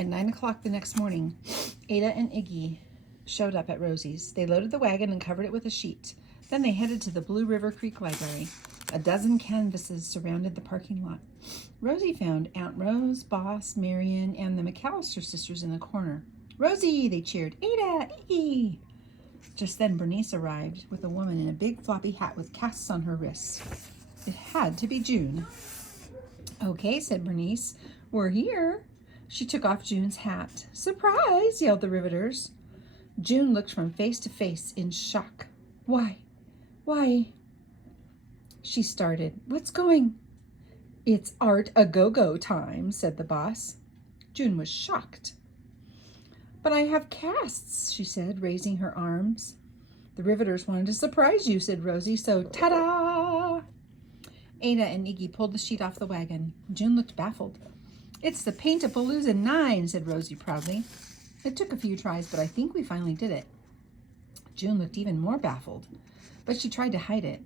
At 9 o'clock the next morning, Ada and Iggy showed up at Rosie's. They loaded the wagon and covered it with a sheet. Then they headed to the Blue River Creek Library. A dozen canvases surrounded the parking lot. Rosie found Aunt Rose, Boss, Marion, and the McAllister sisters in the corner. "Rosie!" they cheered. "Ada! Iggy!" Just then Bernice arrived with a woman in a big floppy hat with casts on her wrists. It had to be June. "Okay," said Bernice. "We're here." She took off June's hat. "Surprise!" yelled the Riveters. June looked from face to face in shock. Why, she started. "What's going?" "It's Art a Go-Go time," said the boss. June was shocked. "But I have casts," she said, raising her arms. "The Riveters wanted to surprise you," said Rosie, "so ta-da!" Ada and Iggy pulled the sheet off the wagon. June looked baffled. "It's the Paint-A-Palooza 9, said Rosie proudly. "It took a few tries, but I think we finally did it." June looked even more baffled, but she tried to hide it.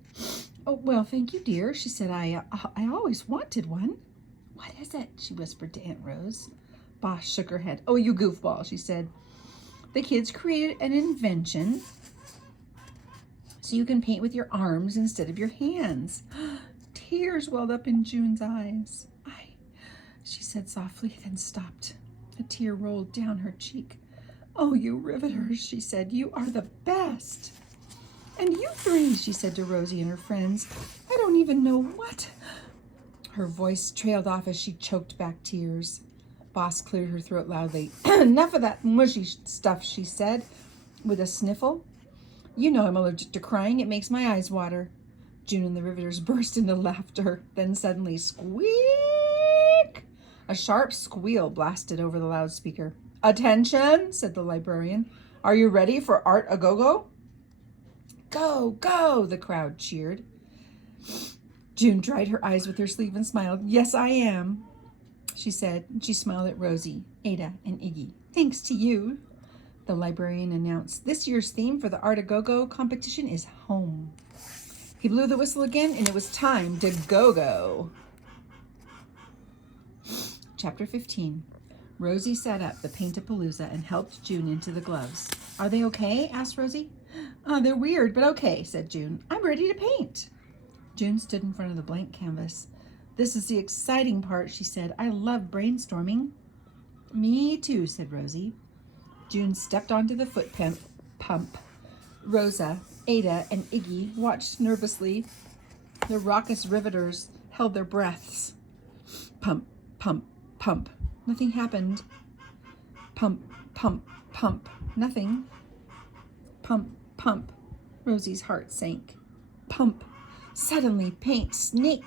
"Oh, well, thank you, dear," she said. I always wanted one." "What is it?" she whispered to Aunt Rose. Boss shook her head. "Oh, you goofball," she said. "The kids created an invention so you can paint with your arms instead of your hands." Tears welled up in June's eyes. She said softly, then stopped. A tear rolled down her cheek. "Oh, you Riveters," she said. "You are the best." "And you three," she said to Rosie and her friends. "I don't even know what." Her voice trailed off as she choked back tears. Boss cleared her throat loudly. "Enough of that mushy stuff," she said with a sniffle. "You know I'm allergic to crying. It makes my eyes water." June and the Riveters burst into laughter. Then suddenly, squeak! A sharp squeal blasted over the loudspeaker. "Attention," said the librarian. "Are you ready for Art a Go-Go?" "Go, go," the crowd cheered. June dried her eyes with her sleeve and smiled. "Yes, I am," she said. She smiled at Rosie, Ada, and Iggy. "Thanks to you," the librarian announced. "This year's theme for the Art a Go-Go competition is home." He blew the whistle again, and it was time to go-go. Chapter 15. Rosie set up the Paint-A-Palooza and helped June into the gloves. "Are they okay?" asked Rosie. "They're weird, but okay," said June. "I'm ready to paint." June stood in front of the blank canvas. "This is the exciting part," she said. "I love brainstorming." "Me too," said Rosie. June stepped onto the foot pump. Rosa, Ada, and Iggy watched nervously. The raucous Riveters held their breaths. Pump, pump, pump. Nothing happened. Pump, pump, pump. Nothing. Pump, pump. Rosie's heart sank. Pump. Suddenly, paint snaked